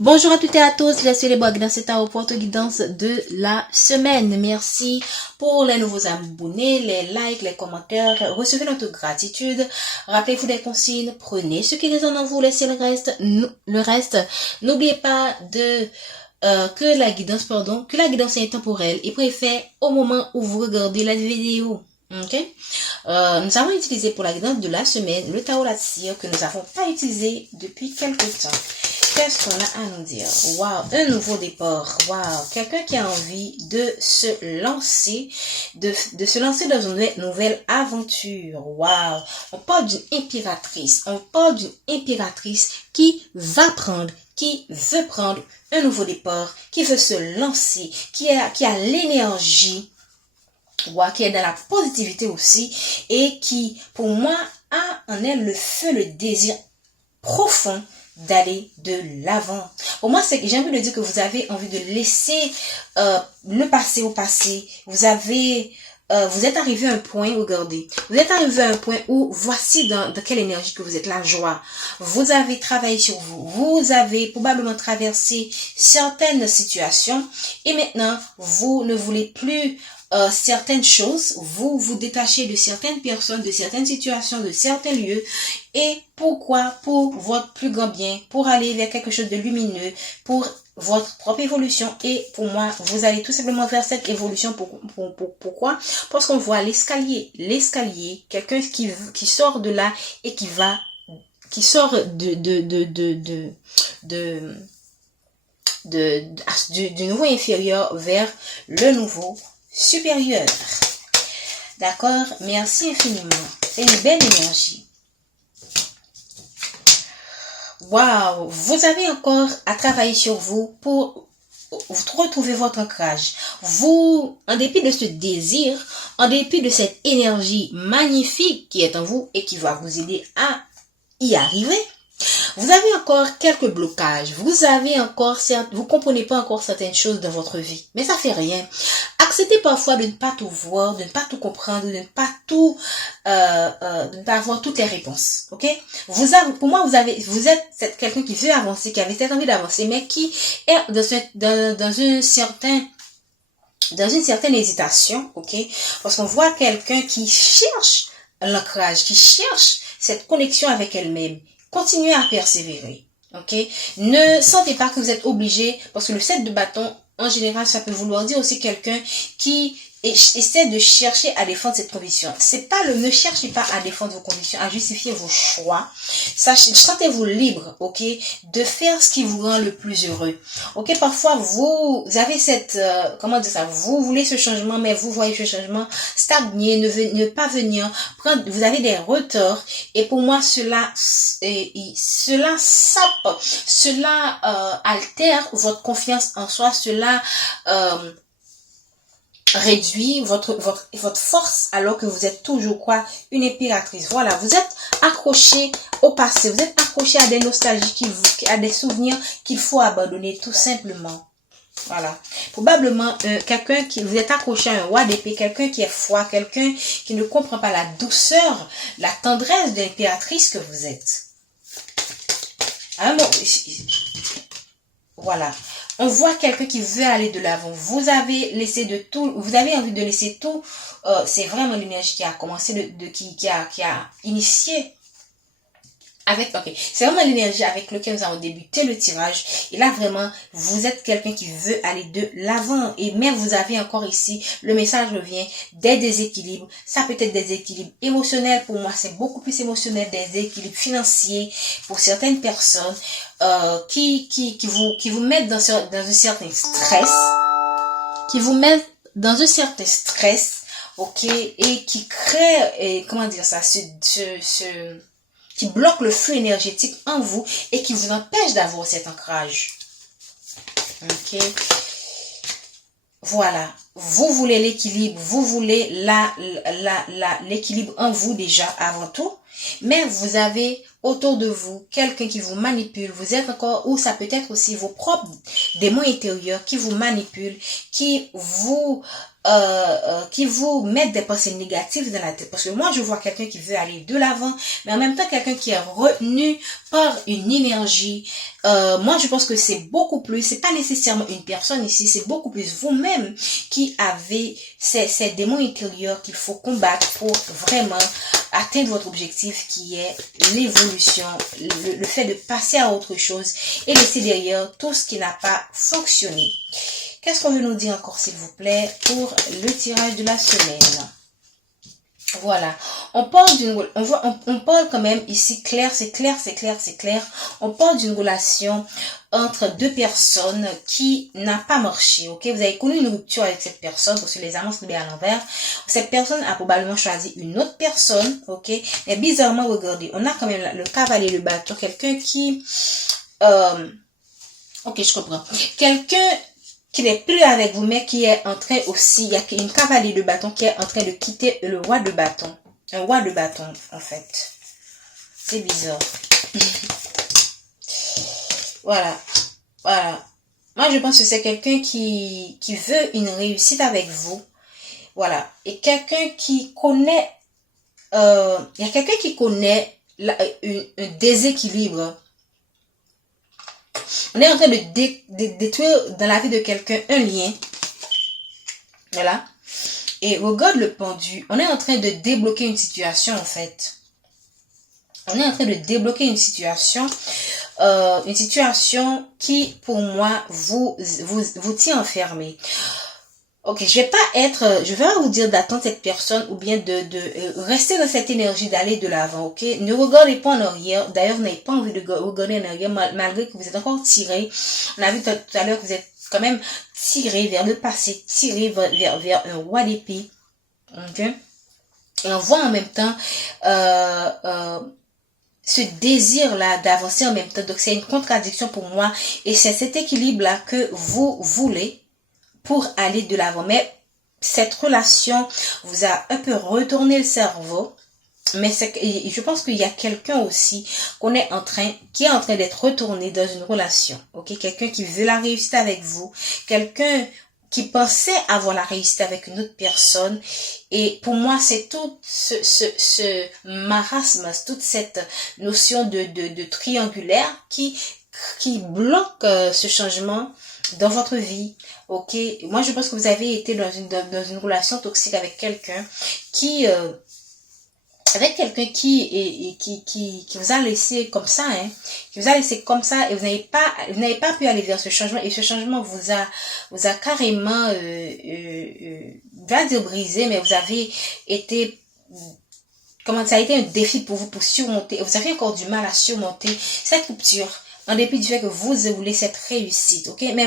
Bonjour à toutes et à tous, je suis les Bogues dans cette porte guidance de la semaine. Merci pour les nouveaux abonnés, les likes, les commentaires. Recevez notre gratitude. Rappelez-vous des consignes. Prenez ce qui résonne en vous, laissez le reste. N'oubliez pas que la guidance est intemporelle et préfère au moment où vous regardez la vidéo. Ok, nous avons utilisé pour la guidance de la semaine le tarot Latsir que nous n'avons pas utilisé depuis quelques temps. Qu'est-ce qu'on a à nous dire? Waouh, un nouveau départ. Waouh, quelqu'un qui a envie de se lancer, de se lancer dans une nouvelle aventure. Waouh, on parle d'une impératrice. On parle d'une impératrice qui veut prendre un nouveau départ, qui veut se lancer, qui a l'énergie. Qui est dans la positivité aussi et qui, pour moi, a en elle le feu, le désir profond d'aller de l'avant. Pour moi, c'est que j'ai envie de dire que vous avez envie de laisser le passé au passé. Vous êtes arrivé à un point, regardez, vous êtes arrivé à un point où voici dans quelle énergie que vous êtes, la joie. Vous avez travaillé sur vous. Vous avez probablement traversé certaines situations et maintenant, vous ne voulez plus certaines choses, vous vous détachez de certaines personnes, de certaines situations, de certains lieux. Et pourquoi? Pour votre plus grand bien, pour aller vers quelque chose de lumineux, pour votre propre évolution. Et pour moi, vous allez tout simplement vers cette évolution. Pourquoi? Parce qu'on voit l'escalier, quelqu'un qui sort de là et qui sort du niveau inférieur vers le nouveau supérieur. D'accord? Merci infiniment. C'est une belle énergie. Waouh! Vous avez encore à travailler sur vous pour retrouver votre ancrage. Vous, en dépit de ce désir, en dépit de cette énergie magnifique qui est en vous et qui va vous aider à y arriver, vous avez encore quelques blocages. Vous comprenez pas encore certaines choses dans votre vie. Mais ça fait rien. Acceptez parfois de ne pas tout voir, de ne pas tout comprendre, de ne pas avoir toutes les réponses. Ok? Pour moi, vous êtes quelqu'un qui veut avancer, qui avait cette envie d'avancer, mais qui est dans une certaine hésitation. Ok? Parce qu'on voit quelqu'un qui cherche l'ancrage, qui cherche cette connexion avec elle-même. Continuez à persévérer, ok? Ne sentez pas que vous êtes obligé, parce que le 7 de bâton, en général, ça peut vouloir dire aussi quelqu'un qui essaie de chercher à défendre cette conviction. Ne cherchez pas à défendre vos convictions, à justifier vos choix. Sentez-vous libre, ok, de faire ce qui vous rend le plus heureux. Ok, parfois vous avez cette, vous voulez ce changement, mais vous voyez ce changement stagner, ne pas venir, vous avez des retards, et pour moi cela sape, cela altère votre confiance en soi, cela réduit votre force alors que vous êtes toujours une impératrice. Voilà, vous êtes accroché au passé, vous êtes accroché à des nostalgies, à des souvenirs qu'il faut abandonner tout simplement. Voilà, probablement vous êtes accroché à un roi d'épée, quelqu'un qui est froid, quelqu'un qui ne comprend pas la douceur, la tendresse de l'impératrice que vous êtes. Voilà. On voit quelqu'un qui veut aller de l'avant. Vous avez envie de laisser tout. C'est vraiment l'énergie qui a commencé, qui a initié. C'est vraiment l'énergie avec laquelle nous avons débuté le tirage. Et là, vraiment, vous êtes quelqu'un qui veut aller de l'avant. Et même vous avez encore ici, le message revient, des déséquilibres. Ça peut être des déséquilibres émotionnels. Pour moi, c'est beaucoup plus émotionnel, des déséquilibres financiers pour certaines personnes qui vous mettent dans un certain stress. Qui vous mettent dans un certain stress, ok, et qui crée, qui bloque le flux énergétique en vous et qui vous empêche d'avoir cet ancrage. Ok. Voilà. Vous voulez l'équilibre, vous voulez l'équilibre en vous déjà avant tout. Mais vous avez autour de vous quelqu'un qui vous manipule. Vous êtes encore, ou ça peut être aussi vos propres démons intérieurs qui vous manipulent, qui vous mettent des pensées négatives dans la tête. Parce que moi, je vois quelqu'un qui veut aller de l'avant, mais en même temps, quelqu'un qui est retenu par une énergie. Moi, je pense que c'est beaucoup plus, c'est pas nécessairement une personne ici, c'est beaucoup plus vous-même qui avez ces démons intérieurs qu'il faut combattre pour vraiment atteindre votre objectif qui est l'évolution, le fait de passer à autre chose et laisser derrière tout ce qui n'a pas fonctionné. Qu'est-ce qu'on veut nous dire encore, s'il vous plaît, pour le tirage de la semaine? Voilà, on parle on parle quand même ici clair, c'est clair. On parle d'une relation entre deux personnes qui n'a pas marché, ok? Vous avez connu une rupture avec cette personne parce que les amants se libèrent à l'envers. Cette personne a probablement choisi une autre personne, ok? Mais bizarrement, regardez, on a quand même le cavalier de bâton, quelqu'un qui, ok, je comprends. Quelqu'un qui n'est plus avec vous, mais qui est en train aussi, il y a une cavalier de bâton qui est en train de quitter le roi de bâton. Un roi de bâton, en fait. C'est bizarre. Voilà. Moi, je pense que c'est quelqu'un qui veut une réussite avec vous. Voilà. Et quelqu'un qui connaît, il y a quelqu'un qui connaît un déséquilibre. On est en train de détruire dans la vie de quelqu'un un lien. Voilà. Et regarde le pendu. On est en train de débloquer une situation, en fait. On est en train de débloquer une situation qui, pour moi, vous tient enfermé. Ok, je vais pas vous dire d'attendre cette personne ou bien de rester dans cette énergie d'aller de l'avant, ok? Ne regardez pas en arrière. D'ailleurs, vous n'avez pas envie de regarder en arrière malgré que vous êtes encore tiré. On a vu tout à l'heure que vous êtes quand même tiré vers le passé, tiré vers un roi d'épée, ok? Et on voit en même temps ce désir-là d'avancer en même temps. Donc, c'est une contradiction pour moi et c'est cet équilibre-là que vous voulez pour aller de l'avant. Mais cette relation vous a un peu retourné le cerveau. Mais je pense qu'il y a quelqu'un aussi qui est en train d'être retourné dans une relation. Ok, quelqu'un qui veut la réussite avec vous. Quelqu'un qui pensait avoir la réussite avec une autre personne. Et pour moi, c'est tout ce marasme, toute cette notion de triangulaire qui bloque ce changement dans votre vie, ok? Moi, je pense que vous avez été dans une relation toxique avec quelqu'un qui vous a laissé comme ça, hein, qui vous a laissé comme ça et vous n'avez pas pu aller vers ce changement et ce changement vous a carrément, va dire brisé, mais vous avez été, ça a été un défi pour vous pour surmonter, vous avez encore du mal à surmonter cette rupture. En dépit du fait que vous voulez cette réussite, ok? Mais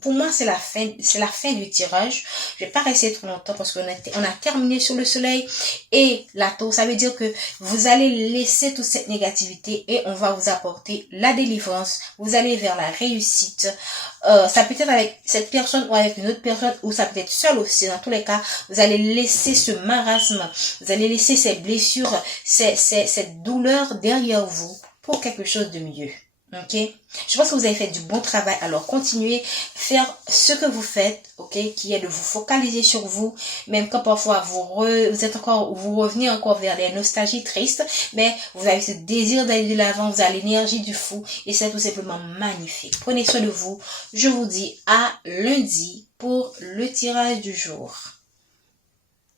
pour moi, c'est la fin du tirage. Je vais pas rester trop longtemps parce qu'on a terminé sur le soleil et la tour. Ça veut dire que vous allez laisser toute cette négativité et on va vous apporter la délivrance. Vous allez vers la réussite. Ça peut être avec cette personne ou avec une autre personne ou ça peut être seul aussi. Dans tous les cas, vous allez laisser ce marasme, vous allez laisser ces blessures, cette douleur derrière vous pour quelque chose de mieux. Ok, je pense que vous avez fait du bon travail. Alors continuez, faire ce que vous faites, ok, qui est de vous focaliser sur vous, même quand parfois vous revenez encore vers des nostalgies tristes, mais vous avez ce désir d'aller de l'avant, vous avez l'énergie du fou et c'est tout simplement magnifique. Prenez soin de vous. Je vous dis à lundi pour le tirage du jour.